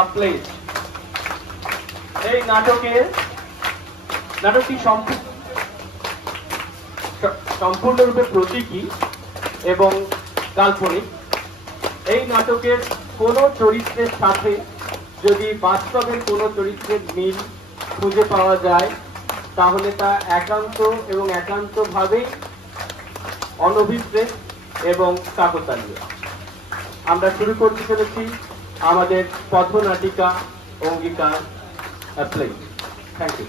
A pledge. এই নাটকটি সম্পূর্ণরূপে প্রতীকী এবং কাল্পনিক। এই নাটকের কোন চরিত্রের সাথে যদি বাস্তবের কোন চরিত্রের মিল খুঁজে পাওয়া যায় তাহলে তা একান্ত এবং একান্তভাবেই অনভিপ্রেত এবং কাকতালীয়। আমরা শুরু করতে চলেছি আমাদের পথনাটিকা অঙ্গীকার প্লে। Thank you.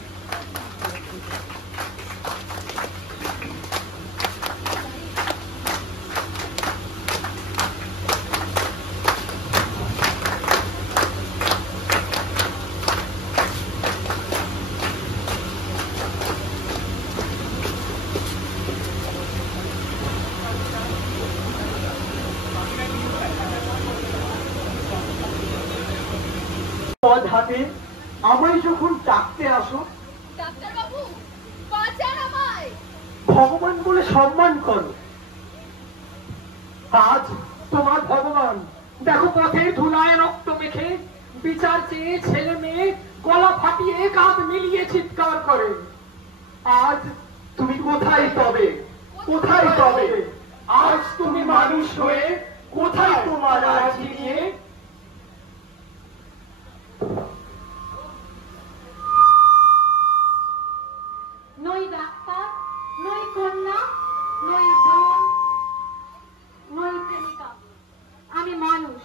পদ হাতে আমায় যখন ডাকতে আসো, ডাক্তারবাবু বাঁচান আমায়, ভগবান বলে সম্মান করো। আজ তোমার ভগবান দেখো পথে ধুলায় রক্ত মেখে বিচার চেয়ে ছেলে মেয়ে গলা ফাটিয়ে কাঁধ মিলিয়ে চিৎকার করে। আজ তুমি কোথায় তবে, কোথায় তবে? আজ তুমি মানুষ হয়ে কোথায় তোমার আর্জি নিয়ে? নই ডাক্তার, নই কন্যা, নই বোন, নই প্রেমিকা। আমি মানুষ,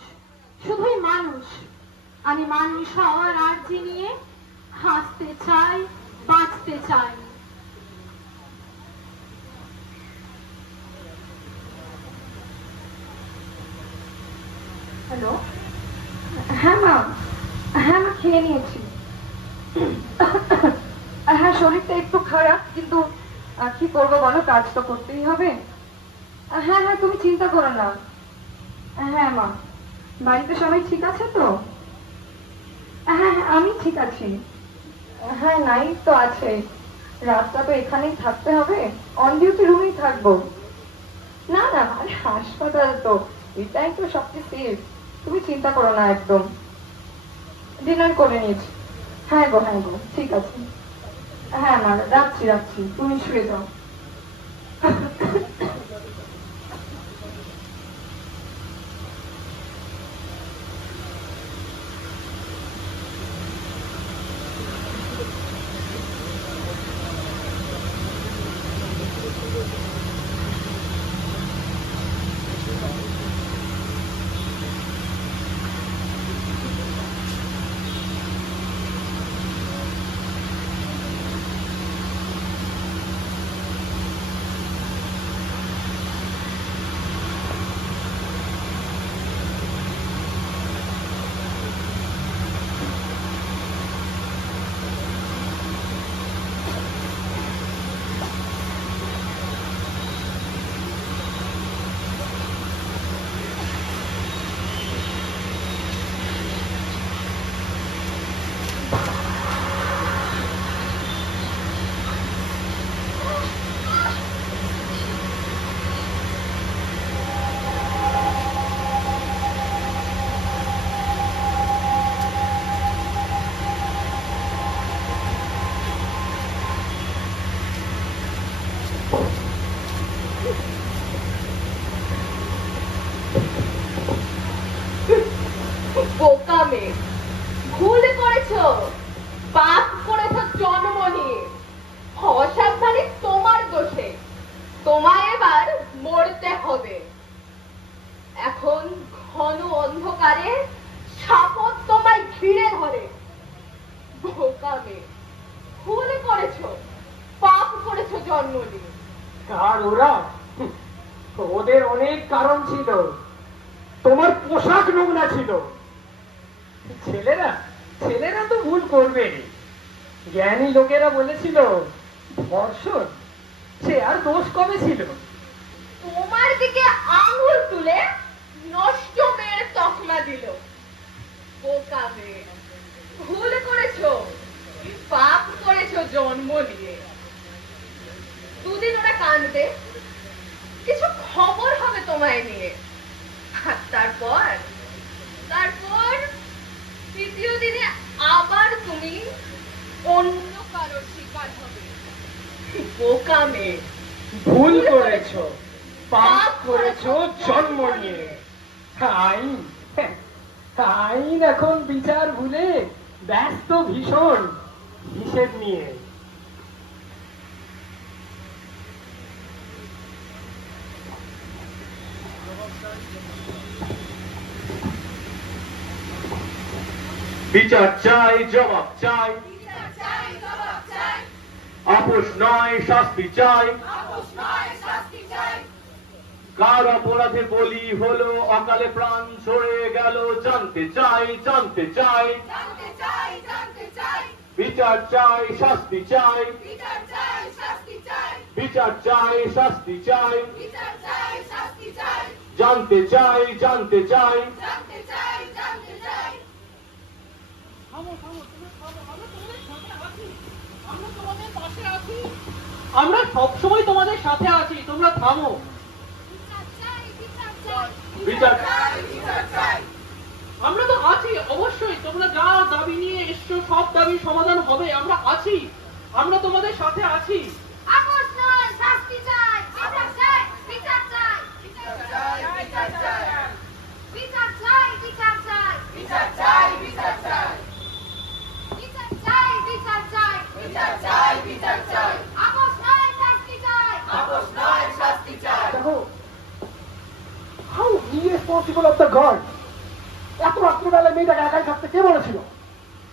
শুধুই মানুষ। আমি মানুষ হওয়ার আর্জি নিয়ে হাসতে চাই, বাঁচতে চাই। হ্যালো, হ্যাঁ মা, হ্যাঁ মা খেয়ে নিয়েছি। হ্যাঁ শরীরটা একটু খারাপ, কিন্তু কি করবো বলো, কাজ তো করতেই হবে। হ্যাঁ হ্যাঁ তুমি চিন্তা করো না। হ্যাঁ মা, বাড়িতে সবাই ঠিক আছে তো? হ্যাঁ হ্যাঁ আমি ঠিক আছি। হ্যাঁ নাই তো আছে, রাতটা তো এখানেই থাকতে হবে, অন ডিউটি রুমেই থাকবো। না না আরে হাসপাতাল তো, এটাই তো সবচেয়ে সেফ, তুমি চিন্তা করো না একদম। ডিনার করে নিয়েছি। হ্যাঁ গো ঠিক আছে। হ্যাঁ মা রাখছি, তুমি শুয়ে যাও। বোকা মেয়ে, ভুল করেছো, পাপ করেছো জন্ম নিয়ে। অসাবধানে তোমার দোষে তোমায় এবার মরতে হবে। এখন ঘন অন্ধকারে সাপট তোমায় ঘিরে ধরে। বোকা মেয়ে, ভুল করেছো, পাপ করেছো জন্ম নিয়ে। আর ওরা, ওদের অনেক কারণ ছিল। তোমার পোশাক নোংরা ছিল। ছেলেরা তো ভুল করবে। জ্ঞানী লোকেরা বলেছিল ধর্ষণ, সে আর দোষ কমে ছিল। তোমার দিকে আঙুল তুলে নষ্ট মেয়ের তকমা দিল। বোকা মেয়ে, ভুল করেছো, পাপ করেছো জন্ম নিয়ে। দুদিন ওরা কাঁদবে, কিছু খবর হবে তোমায় নিয়ে। আর তারপর বোকা মেয়ে, ভুল করেছো, পাপ করেছো জন্ম নিয়ে। আইন আইন এখন বিচার ভুলে ব্যস্ত ভীষণ হিসেব নিয়ে। বিচার চাই, জবাব চাই, আপোষ নয় শাস্তি চাই। কার অপরাধে বলি হলো অকালে প্রাণ সরে গেল, জানতে চাই, জানতে চাই। বিচার চাই, শাস্তি চাই, বিচার চাই, শাস্তি চাই, জানতে চাই, জানতে চাই। আমরা সবসময় তোমাদের সাথে আছি, তোমরা থামো। বিচার আমরা তো আছি অবশ্যই, তোমরা যা দাবি নিয়ে এসছো সব দাবি সমাধান হবে, আমরা আছি, আমরা তোমাদের সাথে আছি। How irresponsible of the god! এত রাত্রিবেলায় মেয়েটাকে একাই থাকতে কে বলেছিল?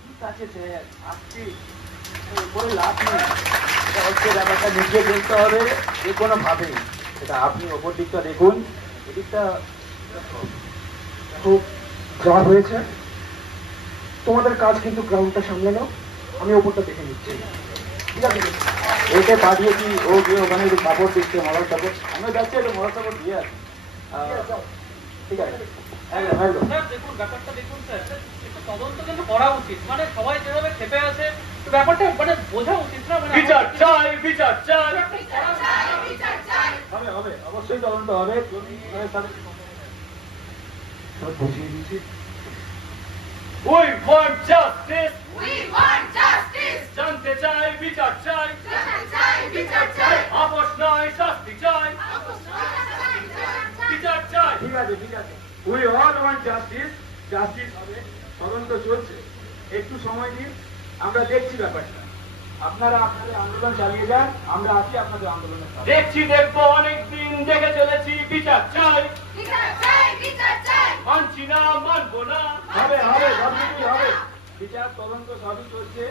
ঠিক আছে স্যার, আসছি, বলে লাভ নেই। এটা হচ্ছে ব্যাপারটা নিজে দেখতে হবে যে কোনো ভাবে। সেটা আপনি ওপর দিকটা দেখুন, এদিকটা খুব যা হয়েছে, তোমাদের কাজ কিন্তু গ্রাউন্ডটা সামলানো, আমি ওপরটা দেখে নিচ্ছি। ঠিক আছে, ওকে পাঠিয়েছি, ও গিয়ে ওখানে একটু কাপড় দিচ্ছে, মরার কাপড়। আমরা যাচ্ছি একটু মরার কাপড় দিয়ে আসি। ঠিক আছে, একদম একদম। স্যার দেখুন, ব্যাপারটা দেখুন স্যার, একটু তদন্ত কিন্তু করা উচিত। মানে সবাই যেভাবে খেপে আছে, ব্যাপারটা মানে বোঝা উচিত না। মানে বিচার চাই, বিচার চাই। হবে হবে, অবশ্যই তদন্ত হবে। বুঝিয়ে দিচ্ছি। We want justice. জানতে চাই, বিচার চাই। আপোষ নয়, শাস্তি চাই। বিচার চাই। ঠিক আছে ঠিক আছে, we all want justice. Justice হবে, তদন্ত চলছে, একটু সময় দিন, আমরা দেখছি ব্যাপারটা। আপনারা আপনাদের আন্দোলন চালিয়ে যান, আমরা আছি আপনাদের আন্দোলনের সাথে। দেখছি, দেখবো, অনেকদিন দেখে চলেছি। বিচার চাই, মানছি না, মানবো না। হবে হবে, সব কিছুই হবে। বিচার তদন্ত সবই চলছে,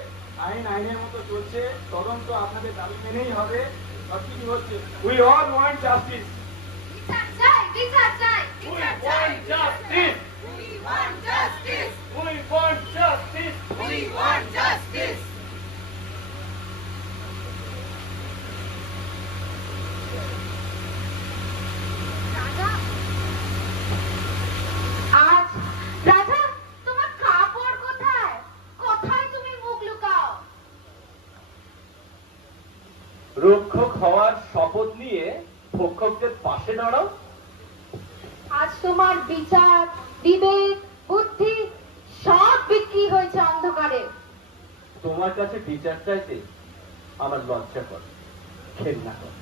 আইন আইনের মতো চলছে, তদন্ত আপনাদের দাবি মেনেই হবে, সব কিছু হচ্ছে। We all want justice. We want justice. We want justice. রাজা, তোমার কাপড় কোথায়? কোথায় তুমি মুখ লুকাও? রক্ষক হওয়ার শপথ নিয়ে ভক্ষকদের পাশে দাঁড়াও। আজ তোমার বিচার, বিবেক, বুদ্ধি সব বিক্রি হয়েছে অন্ধকারে। তোমার কাছে বিচার চাইতে আমার লজ্জা করে, ঘেন্না করে।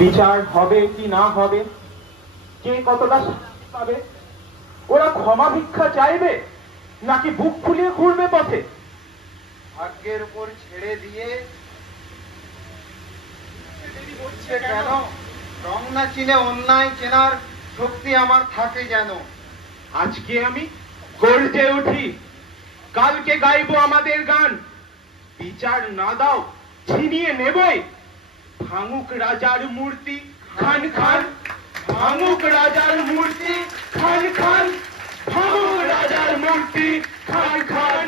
বিচার হবে কি না হবে, কে কতটা শাস্তি পাবে, ওরা ক্ষমা ভিক্ষা চাইবে নাকি বুক ফুলিয়ে ঘুরবে পথে? ভাগ্যের উপর ছেড়ে দিয়ে হচ্ছে কেন? রং না চিনে অন্যায় চেনার শক্তি আমার থাকে যেন। আজকে আমি গর্জে উঠি, কালকে গাইবো আমাদের গান। বিচার না দাও, ছিনিয়ে নেবই। ভাঙুক রাজার মূর্তি খান খান, ভাঙুক রাজার মূর্তি খান খান, ভাঙুক রাজার মূর্তি খান খান।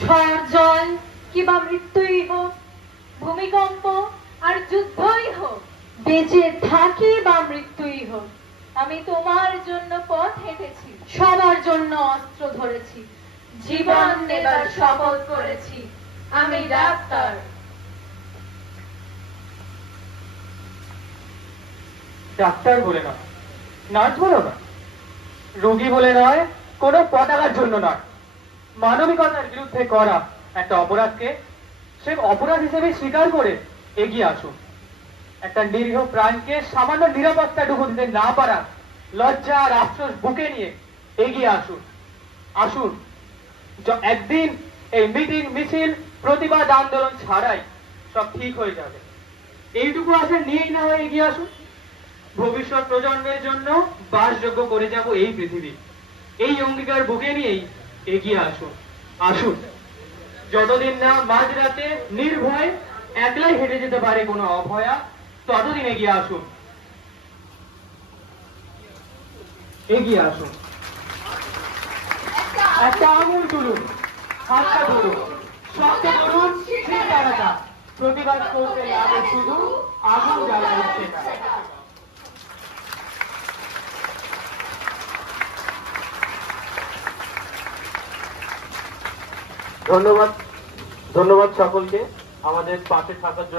ঝড় জল কিংবা মৃত্যুই হোক, ভূমিকম্প আর যুদ্ধই হোক, বেঁচে থাকি বা মৃত্যুই হোক, আমি তোমার জন্য পথ হেঁটেছি, সবার জন্য অস্ত্র ধরেছি, জীবন নেবার শপথ করেছি। আমি ডাক্তার। ডাক্তার বলে নয়, নার্স বলো না, রোগী বলে নয়, কোনো পতাকার জন্য নয়, মানবিকতার বিরুদ্ধে করা একটা অপরাধকে সে অপরাধ হিসেবে স্বীকার করে এগিয়ে আসুন। একটা নিরীহ প্রাণকে সামান্য নিরাপত্তাটুকু দিতে না পারা লজ্জা আর আফসোস বুকে নিয়ে এগিয়ে আসুন। আসুন, একদিন এই মিটিং মিছিল প্রতিবাদ আন্দোলন ছাড়াই সব ঠিক হয়ে যাবে। এইটুকু আশা নিয়েই না হয় এগিয়ে আসুন। ভবিষ্যৎ প্রজন্মের জন্য বাসযোগ্য করে যাব এই পৃথিবী। এই অঙ্গীকার বুকে নিয়েই এগিয়ে আসুন। আসুন, যতদিন না মাঝরাতে নির্ভয় একলাই হেঁটে যেতে পারে কোনো অভয়া, ততদিন এগিয়ে আসুন। এগিয়ে আসুন, একটা আঙুল তুলুন, হাতটা ধরুন, শক্ত করুন চিন্তাটা। প্রতিবাদ করতে লাগে শুধু আগুন জ্বালা হচ্ছে না। ধন্যবাদ সকলকে আমাদের পাশে থাকার জন্য।